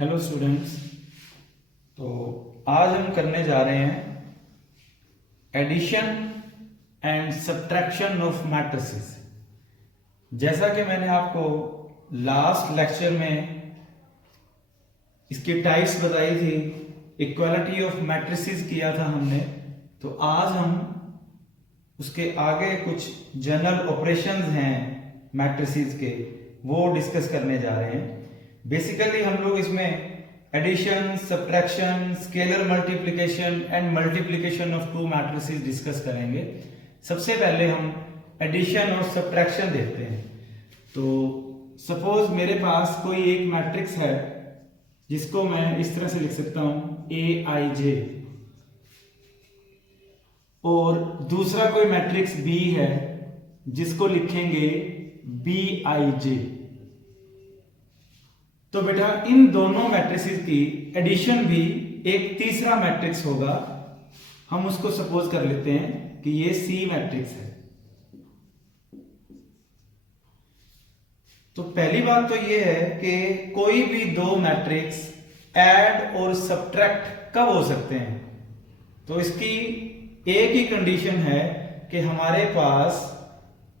Hello students. तो आज हम करने जा रहे हैं addition and subtraction of matrices. जैसा कि मैंने आपको लास्ट लेक्चर में इसकी टाइप्स बताई थी, इक्वालिटी ऑफ मैट्रिसेस किया था हमने, तो आज हम उसके आगे कुछ जनरल ऑपरेशंस हैं मैट्रिसेस के, वो डिस्कस करने जा रहे हैं। बेसिकली हम लोग इसमें addition, subtraction, scalar multiplication and multiplication of two matrices discuss करेंगे। सबसे पहले हम एडिशन और सब्ट्रैक्शन देखते हैं। तो सपोज मेरे पास कोई एक मैट्रिक्स है जिसको मैं इस तरह से लिख सकता हूं AIJ, और दूसरा कोई मैट्रिक्स B है जिसको लिखेंगे BIJ। तो बेटा इन दोनों मैट्रिसेस की एडिशन भी एक तीसरा मैट्रिक्स होगा। हम उसको सपोज कर लेते हैं कि ये C मैट्रिक्स है। तो पहली बात तो ये है कि कोई भी दो मैट्रिक्स ऐड और सब्ट्रैक्ट कब हो सकते हैं। तो इसकी एक ही कंडीशन है कि हमारे पास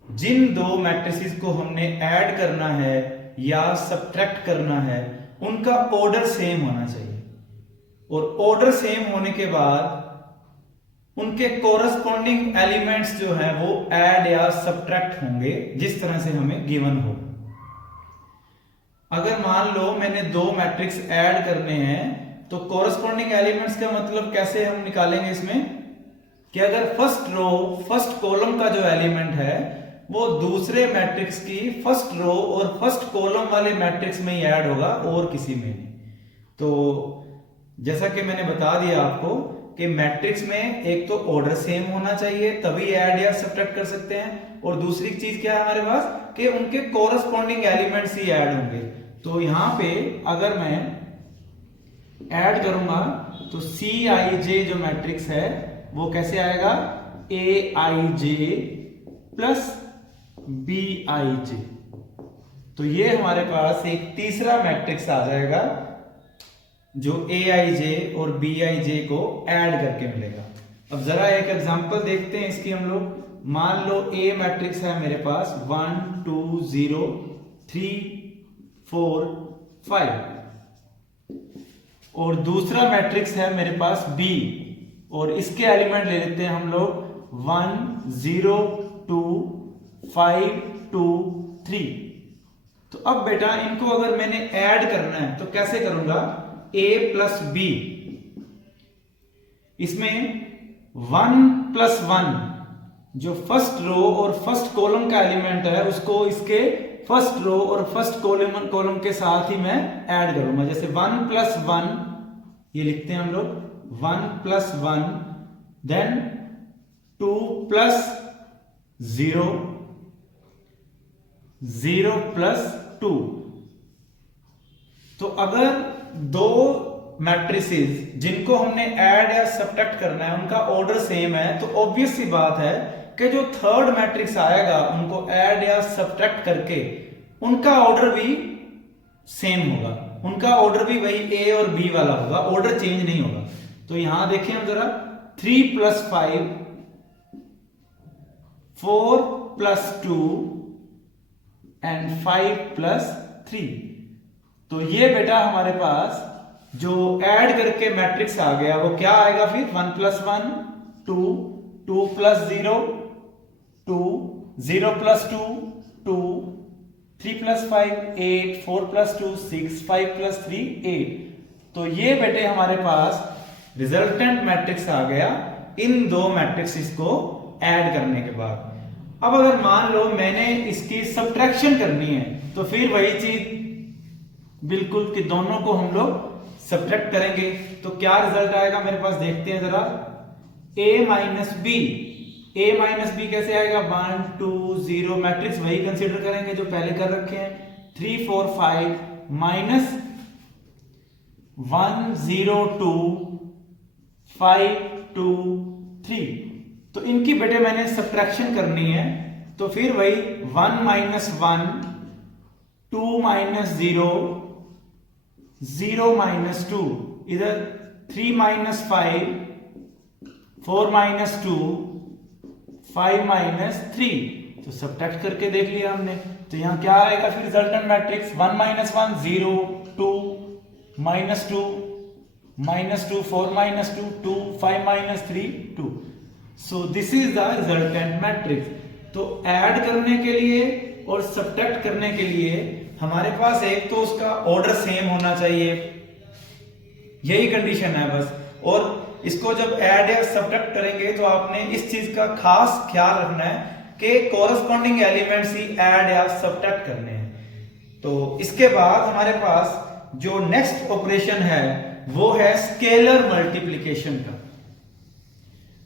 जिन दो मैट्रिसेस को हमने ऐड करना है या सब्ट्रैक्ट करना है उनका ऑर्डर सेम होना चाहिए, और ऑर्डर सेम होने के बाद उनके कोरस्पॉन्डिंग एलिमेंट्स जो हैं वो ऐड या सब्ट्रैक्ट होंगे जिस तरह से हमें गिवन हो। अगर मान लो मैंने दो मैट्रिक्स ऐड करने हैं तो कोरस्पॉन्डिंग एलिमेंट्स का मतलब कैसे हम निकालेंगे इसमें कि अगर फर्स्ट रो फर्स्ट कॉलम का जो एलिमेंट है वो दूसरे मैट्रिक्स की फर्स्ट रो और फर्स्ट कॉलम वाले मैट्रिक्स में ही ऐड होगा और किसी में नहीं। तो जैसा कि मैंने बता दिया आपको कि मैट्रिक्स में एक तो ऑर्डर सेम होना चाहिए तभी ऐड या सब्ट्रैक्ट कर सकते हैं, और दूसरी चीज क्या है हमारे पास कि उनके कोरस्पॉन्डिंग एलिमेंट्स ही ऐड होंगे। तो यहां पे अगर मैं ऐड करूंगा तो CIJ जो मैट्रिक्स है वो कैसे आएगा AIJ प्लस BIJ। तो ये हमारे पास एक तीसरा मैट्रिक्स आ जाएगा जो AIJ और BIJ को ऐड करके मिलेगा। अब जरा एक एग्जांपल देखते हैं इसकी हम लोग। मान लो A मैट्रिक्स है मेरे पास 1 2 0 3 4 5, और दूसरा मैट्रिक्स है मेरे पास B, और इसके एलिमेंट ले लेते हैं हम लोग 1 0 2 5 2 3। तो अब बेटा इनको अगर मैंने ऐड करना है तो कैसे करूंगा A प्लस B, इसमें 1 प्लस 1 जो फर्स्ट रो और फर्स्ट कॉलम का एलिमेंट है उसको इसके फर्स्ट रो और फर्स्ट कॉलम के साथ ही मैं ऐड करूंगा। जैसे 1 प्लस 1 ये लिखते हैं हम लोग 1 प्लस 1, देन 2 प्लस 0 0 प्लस 2। तो अगर दो मैट्रिसेस जिनको हमने ऐड या सब्ट्रैक्ट करना है उनका ऑर्डर सेम है तो ऑब्वियस सी बात है कि जो थर्ड मैट्रिक्स आएगा उनको ऐड या सब्ट्रैक्ट करके उनका ऑर्डर भी सेम होगा, उनका ऑर्डर भी वही A और B वाला होगा, ऑर्डर चेंज नहीं होगा। तो यहां देखें हम जरा 3 प्लस 5 4 प्लस 2 एंड 5 प्लस 3। तो ये बेटा हमारे पास जो ऐड करके मैट्रिक्स आ गया वो क्या आएगा फिर 1 plus 1 2 2 plus 0 2 0 plus 2 2 3 plus 5 8 4 plus 2 6 5 plus 3 8। तो ये बेटे हमारे पास रिजल्टेंट मैट्रिक्स आ गया इन दो मैट्रिक्स को ऐड करने के बाद। अब अगर मान लो मैंने इसकी सब्ट्रैक्शन करनी है तो फिर वही चीज बिल्कुल कि दोनों को हम लोग सब्ट्रैक्ट करेंगे तो क्या रिजल्ट आएगा मेरे पास, देखते हैं जरा। A माइनस बी कैसे आएगा 1 2 0, मैट्रिक्स वही कंसीडर करेंगे जो पहले कर रखे हैं 3 4 5 माइनस 1 0 2 5 2 3। तो इनकी बेटे मैंने सब्ट्रैक्शन करनी है तो फिर वही 1 माइनस 1 2 माइनस 0 0 माइनस 2, इधर 3 माइनस 5, 4 माइनस 2, 5 माइनस 3, तो सब्ट्रैक्ट करके देख लिया हमने। तो यहां क्या आएगा फिर resultant matrix? 1 minus 1 0, 2 minus 2 minus 2, 4 minus 2 2, 5 minus 3 2। So this is the resultant matrix. तो ऐड करने के लिए और सब्ट्रैक्ट करने के लिए हमारे पास एक तो उसका ऑर्डर सेम होना चाहिए, यही कंडीशन है बस। और इसको जब ऐड या सब्ट्रैक्ट करेंगे तो आपने इस चीज का खास ख्याल रखना है कि कोरस्पॉन्डिंग एलिमेंट्स ही ऐड या सब्ट्रैक्ट करने हैं। तो इसके बाद हमारे पास जो नेक्स्ट ऑपरेशन है वो है स्केलर मल्टीप्लिकेशन का।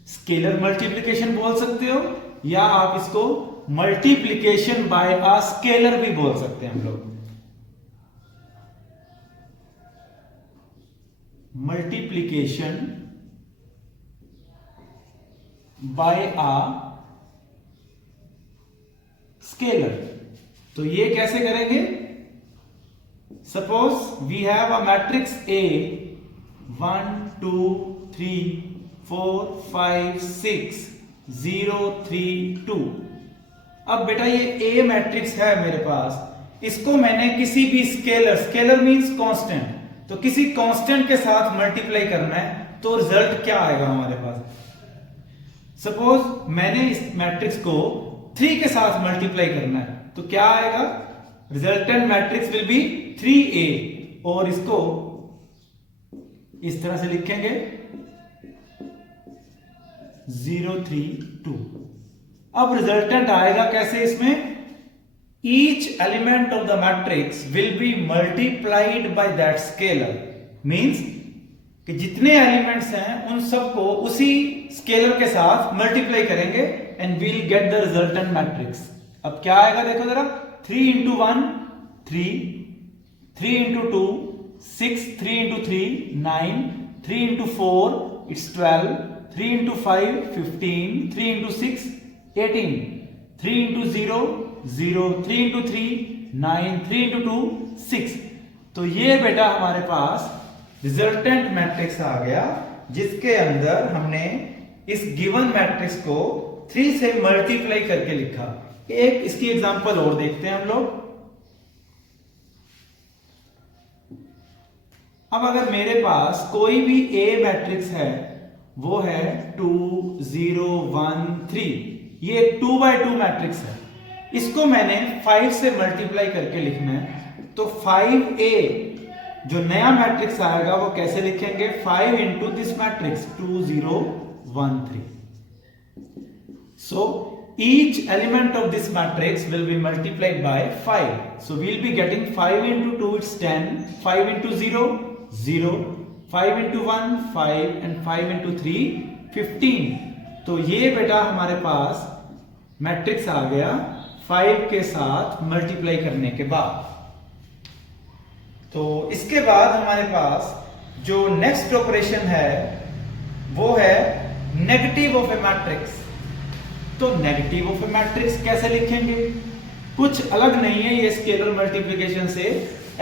स्केलर मल्टीप्लिकेशन बोल सकते हो या आप इसको मल्टीप्लिकेशन बाय अ स्केलर भी बोल सकते हैं हम लोग। Multiplication by a scalar. तो ये कैसे करेंगे? Suppose we have a matrix A 1 2 3 4 5 6 0 3 2। अब बेटा ये A मैट्रिक्स है मेरे पास, इसको मैंने किसी भी स्केलर, स्केलर मींस कांस्टेंट, तो किसी कांस्टेंट के साथ मल्टीप्लाई करना है, तो रिजल्ट क्या आएगा हमारे पास? सपोज मैंने इस मैट्रिक्स को 3 के साथ मल्टीप्लाई करना है, तो क्या आएगा? Resultant matrix will B 3A, और इसको इस तरह से लिखेंगे 0 3 2। अब रिजल्टेंट आएगा कैसे इसमें? Each element of the matrix will be multiplied by that scalar. Means कि जितने एलिमेंट्स हैं उन सबको उसी स्केलर के साथ मल्टीप्लाई करेंगे and we'll get the resultant matrix. अब क्या आएगा देखो जरा, 3 into 1 3, 3 into 2 6, 3 into 3 9, 3 into 4 it's 12, 3 into 5 15, 3 into 6 18, 3 into 0 0, 3 into 3 9, 3 into 2 6। तो ये बेटा हमारे पास रिजल्टेंट मैट्रिक्स आ गया, जिसके अंदर हमने इस गिवन मैट्रिक्स को 3 से मल्टीप्लाई करके लिखा। एक इसकी एग्जांपल और देखते हैं हम लोग। अब अगर मेरे पास कोई भी A मैट्रिक्स है, वो है 2 0 1 3, ये 2 by 2 मैट्रिक्स है, इसको मैंने 5 से मल्टीप्लाई करके लिखना है। तो 5A जो नया मैट्रिक्स आएगा वो कैसे लिखेंगे? 5 into this matrix 2 0 1 3। So each element of this matrix will be multiplied by 5. So we will be getting 5 into 2 it's 10, 5 into 0 0, 5 into 1 5 and 5 into 3 15। तो ये बेटा हमारे पास मैट्रिक्स आ गया 5 के साथ मल्टीप्लाई करने के बाद। तो इसके बाद हमारे पास जो नेक्स्ट ऑपरेशन है वो है नेगेटिव ऑफ ए मैट्रिक्स। तो नेगेटिव ऑफ ए मैट्रिक्स कैसे लिखेंगे? कुछ अलग नहीं है ये स्केलर मल्टीप्लिकेशन से।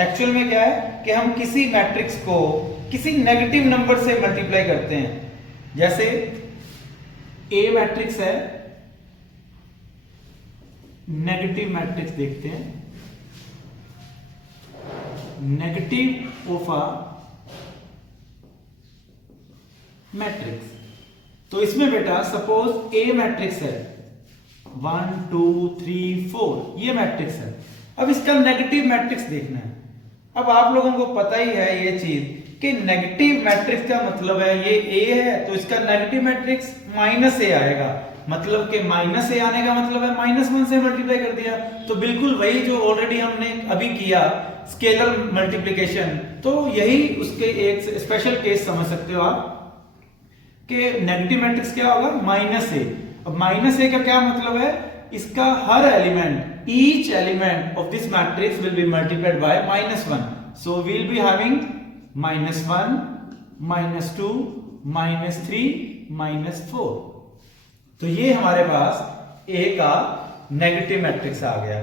एक्चुअल में क्या है कि हम किसी मैट्रिक्स को किसी नेगेटिव नंबर से मल्टीप्लाई करते हैं। जैसे ए मैट्रिक्स है, नेगेटिव मैट्रिक्स देखते हैं, नेगेटिव ऑफ अ मैट्रिक्स। तो इसमें बेटा सपोज ए मैट्रिक्स है 1 2 3 4, ये मैट्रिक्स है। अब इसका नेगेटिव मैट्रिक्स देखना है। अब आप लोगों को पता ही है ये चीज कि नेगेटिव मैट्रिक्स का मतलब है ये ए है तो इसका नेगेटिव मैट्रिक्स माइनस ए आएगा। मतलब कि माइनस ए आने का मतलब है -1 से मल्टीप्लाई कर दिया। तो बिल्कुल वही जो ऑलरेडी हमने अभी किया स्केलर मल्टीप्लिकेशन, तो यही उसके एक स्पेशल केस समझ सकते हो आप कि नेगेटिव मैट्रिक्स क्या होगा? -a। अब -a का क्या मतलब है? इसका हर element, each element of this matrix will be multiplied by -1। So we will be having -1 -2 -3 -4। तो ये हमारे पास A का नेगेटिव मैट्रिक्स आ गया।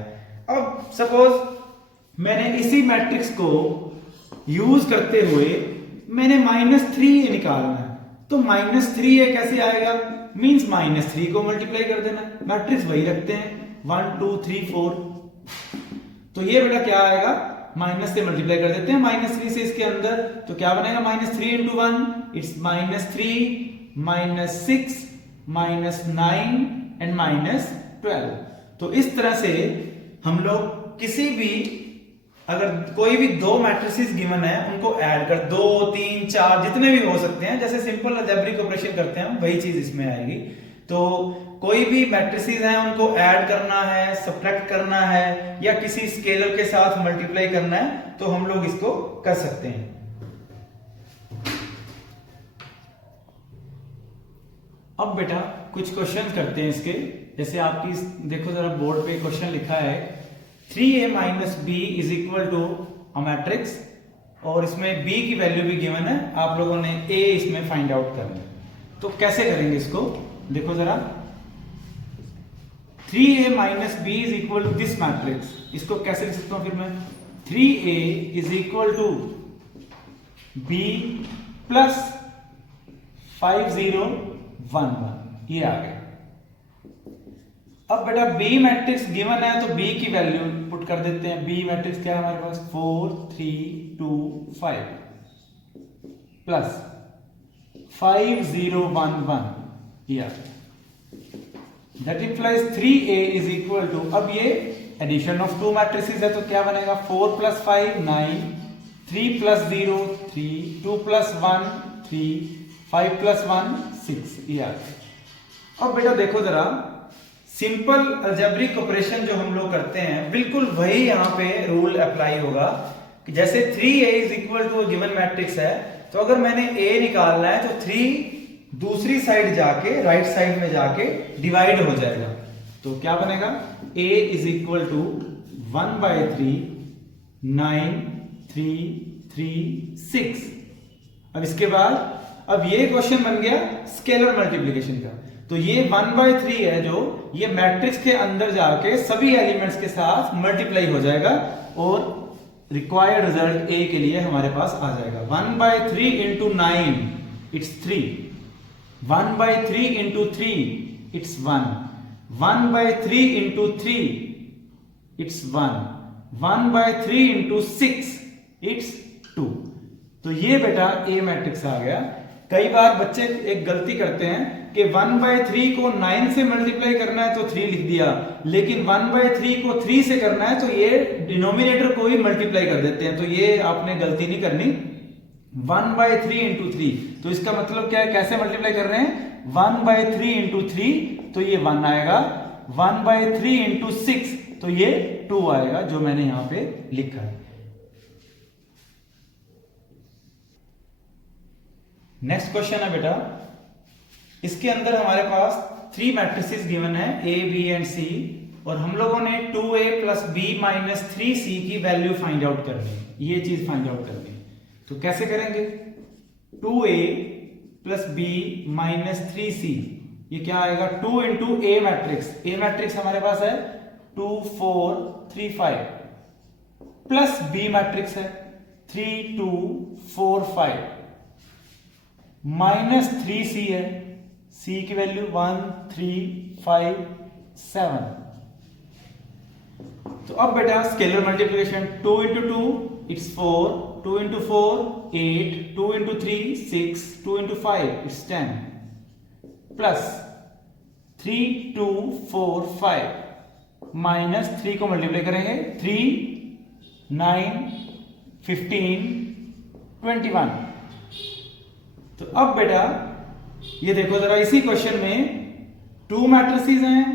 अब सपोज मैंने इसी मैट्रिक्स को यूज करते हुए मैंने -3a निकालना है, तो -3a कैसे आएगा, मींस -3 को मल्टीप्लाई कर देना, मैट्रिक्स वही रखते हैं 1 2 3 4। तो ये बेटा क्या आएगा, माइनस से मल्टीप्लाई कर देते हैं -3 से इसके अंदर, तो क्या बनेगा -3 × 1 इट्स -3 -6 -9 एंड -12। तो इस तरह से हम लोग किसी भी, अगर कोई भी दो मैट्रिसेस गिवन है उनको ऐड कर, 2 3 4 जितने भी हो सकते हैं, जैसे सिंपल अलजेब्रिक ऑपरेशन करते हैं हम, वही चीज इसमें आएगी। तो कोई भी मैट्रिसेस हैं उनको ऐड करना है, सब्ट्रैक्ट करना है या किसी स्केलर के साथ मल्टीप्लाई करना है, तो हम लोग इसको कर सकते हैं। अब बेटा कुछ क्वेश्चन करते हैं इसके, जैसे आपकी देखो जरा बोर्ड पे क्वेश्चन लिखा है 3a - b is equal to a matrix, और इसमें b की वैल्यू भी गिवन है, आप लोगों ने a इसमें फाइंड आउट करना है। तो कैसे करेंगे इसको, देखो जरा 3a - b is equal to this matrix, इसको कैसे लिख सकता हूं फिर मैं, 3a is equal to b plus 5 0 1 1, ये आ गया। अब बेटा B मैट्रिक्स गिवन है तो B की वैल्यू पुट कर देते हैं। B मैट्रिक्स क्या है हमारे पास, 4 3 2 5 plus 5 0 1 1, that implies 3a is equal to, अब ये एडिशन ऑफ टू मैट्रिसेस है तो क्या बनेगा 4 + 5 9, 3 + 0 3, 2 + 1 3, 5 + 1 6, ये आ गया। अब बेटा देखो जरा सिंपल अलजेब्रिक ऑपरेशन जो हम लोग करते हैं बिल्कुल वही यहाँ पे रूल अप्लाई होगा कि जैसे 3a is equal to given matrix है, तो अगर मैंने a निकालना है तो 3 दूसरी साइड जाके, राइट साइड में जाके डिवाइड हो जाएगा, तो क्या बनेगा a इज इक्वल टू 1/3 9 3 3 6। अब इसके बाद अब ये क्वेश्चन बन गया स्केलर मल्टीप्लिकेशन का, तो ये 1/3 है जो ये मैट्रिक्स के अंदर जाके सभी एलिमेंट्स के साथ मल्टीप्लाई हो जाएगा और रिक्वायर्ड रिजल्ट a के लिए हमारे पास आ जाएगा। 1/3 × 9 इट्स 3, 1/3 × 3 इट्स 1, 1/3 × 3 इट्स 1, 1/3 × 6 इट्स 2। तो ये बेटा a मैट्रिक्स आ गया। कई बार बच्चे एक गलती करते हैं कि 1/3 को 9 से मल्टीप्लाई करना है तो 3 लिख दिया, लेकिन 1/3 को 3 से करना है तो ये डिनोमिनेटर को ही मल्टीप्लाई कर देते हैं, तो ये आपने गलती नहीं करनी। 1/3 × 3, तो इसका मतलब क्या है, कैसे मल्टीप्लाई कर रहे हैं, 1/3 × 3 तो ये 1 आएगा, 1/3 × 6 तो ये 2 आएगा, जो मैंने यहां पे लिखा है। नेक्स्ट क्वेश्चन है बेटा, इसके अंदर हमारे पास 3 मैट्रिसेस गिवन है A, B एंड C, और हम लोगों ने 2a + b - 3c की वैल्यू फाइंड आउट करनी है, ये चीज फाइंड आउट करनी है। तो कैसे करेंगे, 2a + b - 3c, ये क्या आएगा 2 × a मैट्रिक्स, a मैट्रिक्स हमारे पास है 2 4 3 5 प्लस b मैट्रिक्स है 3 2 4 5 -3c है, c की वैल्यू 1 3 5 7। तो अब बेटा scalar multiplication, 2 × 2 it's 4, 2 × 4 8, 2 × 3 6, 2 × 5 it's 10 plus 3 2 4 5 -3 को मल्टीप्लाई करेंगे 3 9 15 21। तो अब बेटा ये देखो जरा, इसी क्वेश्चन में 2 मैट्रिसेस हैं,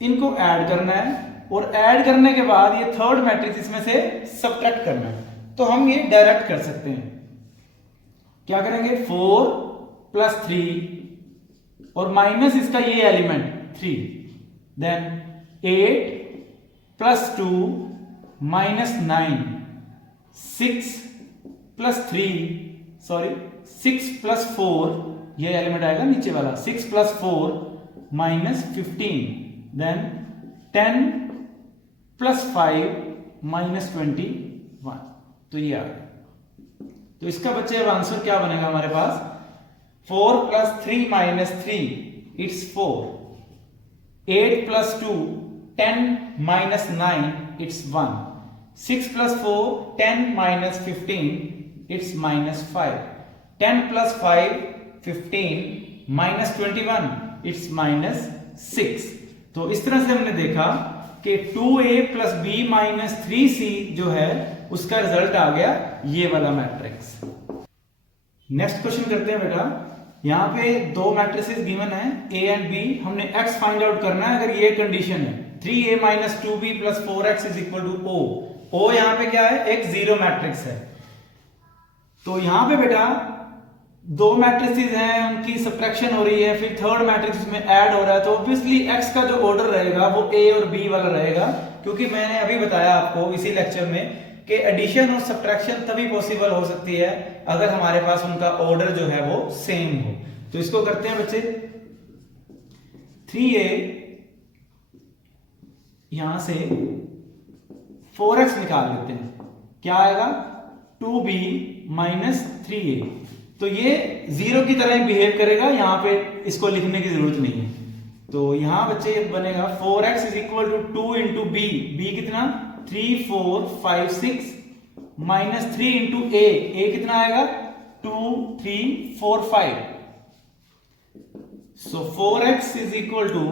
इनको ऐड करना है और ऐड करने के बाद ये थर्ड मैट्रिक्स इसमें से सब्ट्रैक्ट करना है। तो हम ये डायरेक्ट कर सकते हैं, क्या करेंगे 4 + 3 और माइनस इसका ये एलिमेंट 3, देन 8 + 2 -9 6 + 3 सॉरी 6 + 4, ये एलिमेंट आएगा नीचे वाला 6 + 4 -15, देन 10 + 5 -21, तो ये आ गया। तो इसका बच्चे अब आंसर क्या बनेगा हमारे पास, 4 plus 3 minus 3 it's 4, 8 plus 2 10 minus 9 it's 1, 6 plus 4 10 minus 15 it's minus 5, 10 plus 5 15 minus 21 it's minus 6। तो इस तरह से हमने देखा कि 2a plus B minus 3c जो है उसका रिजल्ट आ गया ये वाला मैट्रिक्स। नेक्स्ट क्वेश्चन करते हैं बेटा, यहां पे दो मैट्रिसेस गिवन है a एंड b, हमने x फाइंड आउट करना है। अगर ये कंडीशन है 3a minus 2b plus 4x is equal to o यहां पे क्या है, एक जीरो मैट्रिक्स है। तो यहां पे बेटा दो मैट्रिसेस हैं, उनकी सब्ट्रैक्शन हो रही है, फिर थर्ड मैट्रिक्स में ऐड हो रहा है, तो ऑब्वियसली x का जो ऑर्डर रहेगा वो a और b वाला रहेगा, क्योंकि मैंने अभी बताया आपको इसी लेक्चर में कि एडिशन और सब्ट्रैक्शन तभी पॉसिबल हो सकती है अगर हमारे पास उनका ऑर्डर जो है वो सेम हो। तो इसको करते हैं बच्चे, 3a यहां से 4x निकाल लेते हैं, क्या आएगा 2b माइनस 3a। तो ये जीरो की तरह ही बिहेव करेगा, यहां पे इसको लिखने की जरूरत नहीं है। तो यहां बच्चे बनेगा 4x is equal to 2 into b, b कितना 3 4 5 6 माइनस 3 इंटू ए कितना आएगा 2 3 4 5। So 4x is equal to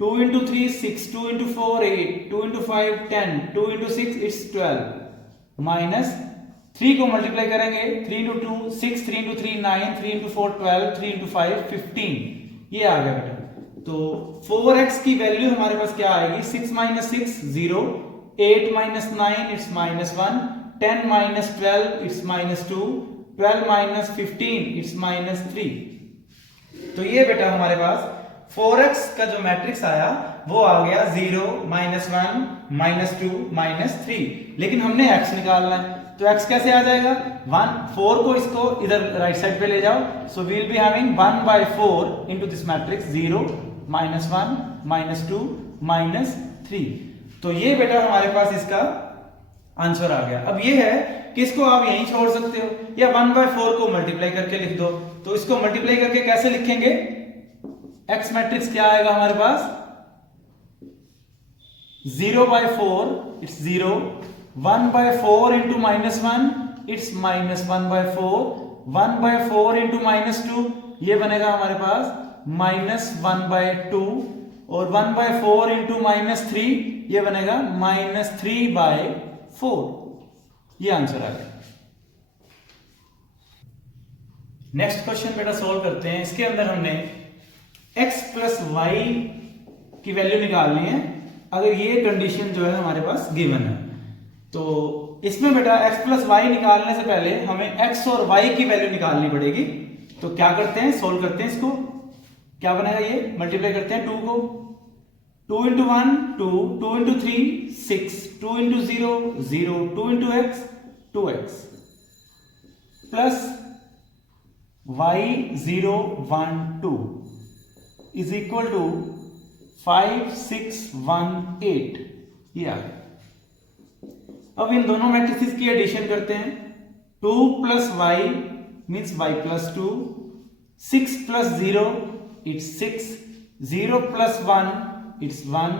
2 into 3 6, 2 into 4 8, 2 into 5 10, 2 into 6 it's 12 minus 3 को मल्टीप्लाई करेंगे 3 इंटू 2 6, 3 इंटू 3 9, 3 इंटू 4 12, 3 इंटू 5 15, ये आ गया बेटा। तो 4x की वैल्यू हमारे पास क्या आएगी, 6 minus 6 0, 8 minus 9 it's minus 1, 10 minus 12 it's minus 2, 12 minus 15 it's minus 3। तो ये बेटा हमारे पास 4x का जो मैट्रिक्स आया वो आ गया 0 माइनस 1 माइनस 2 माइनस 3, लेकिन हमने x निकालना है, तो x कैसे आ जाएगा 1, 4 को इसको इधर राइट साइड पे ले जाओ, so we will be having 1 by 4 into this matrix 0 minus 1 minus 2 minus 3। तो ये बेटा हमारे पास इसका आंसर आ गया। अब ये है कि इसको आप यहीं छोड़ सकते हो या 1 by 4 को मल्टीप्लाई करके लिख दो। तो इसको मल्टीप्लाई करके कैसे लिखेंगे, x मैट्रिक्स क्या आएगा हमारे पास 0 by 4 it's 0, 1 by 4 into minus 1 it's minus 1 by 4, 1 by 4 into minus 2 ये बनेगा हमारे पास minus 1 by 2, और 1 by 4 into minus 3 ये बनेगा minus 3 by 4। ये आंसर आ गया। नेक्स्ट क्वेश्चन बेटा सोल्व करते हैं। इसके अंदर हमने x प्लस वाई की वैल्यू निकालनी है अगर ये कंडीशन जो है हमारे पास गिवन है। तो इसमें बेटा x प्लस वाई निकालने से पहले हमें x और y की वैल्यू निकालनी पड़ेगी। तो क्या करते हैं, सोल्व करते हैं इसको, क्या बनेगा ये मल्टीप्लाई करते हैं 2 को, 2 into 1 2, 2 into 3 6, 2 into 0 0, 2 into x 2x plus y 0 1 2 is equal to 5 6 1 8। ये आ गया। अब इन दोनों मैट्रिसेस की एडिशन करते हैं, 2 plus y means y plus 2, 6 plus 0 it's 6, 0 plus 1 it's 1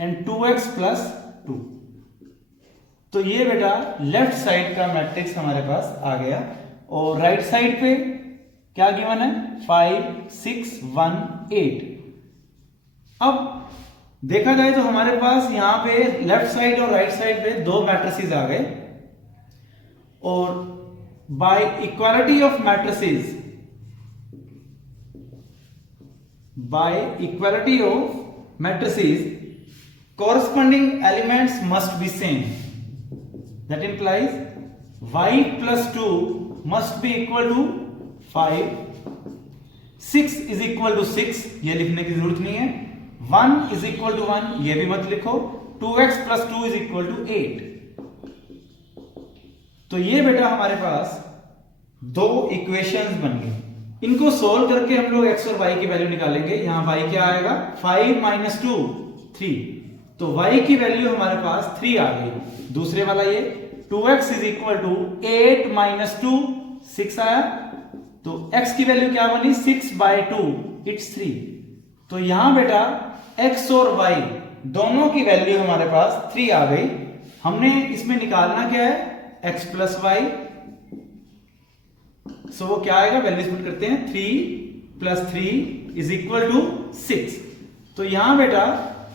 and 2x plus 2। तो ये बेटा लेफ्ट साइड का मैट्रिक्स हमारे पास आ गया, और राइट साइड पे क्या गिवन है 5 6 1 8। अब देखा जाए तो हमारे पास यहां पे लेफ्ट साइड और राइट साइड पे दो मैट्रिसेस आ गए, और by equality of matrices, by equality of matrices corresponding elements must be same. That implies y plus 2 must be equal to 5, 6 is equal to 6 ये लिखने की जरूरत नहीं है, 1 is equal to 1 ये भी मत लिखो, 2x plus 2 is equal to 8। तो ये बेटा हमारे पास दो इक्वेशंस बन गई। इनको सोल्व करके हम लोग x और y की वैल्यू निकालेंगे। यहां y क्या आएगा 5 minus 2 3, तो y की वैल्यू हमारे पास 3 आ गई। दूसरे वाला ये 2x is equal to 8 minus 2 6 आया, तो x की वैल्यू क्या बनी 6/2 इट्स 3। तो यहां बेटा x और y दोनों की वैल्यू हमारे पास 3 आ गई। हमने इसमें निकालना क्या है x प्लस वाई, सो वो क्या आएगा, वैल्यूज पुट करते हैं 3 प्लस 3 इज इक्वल टू 6। तो यहां बेटा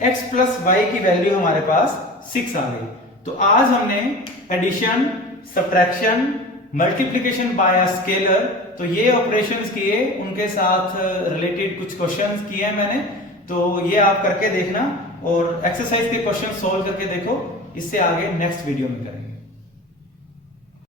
x प्लस वाई की वैल्यू हमारे पास 6 आ गई। तो आज हमने addition, subtraction, multiplication by scalar, तो ये ऑपरेशंस किए, उनके साथ रिलेटेड कुछ क्वेश्चंस किए हैं मैंने, तो ये आप करके देखना और एक्सरसाइज के क्वेश्चन सॉल्व करके देखो। इससे आगे नेक्स्ट वीडियो में करेंगे।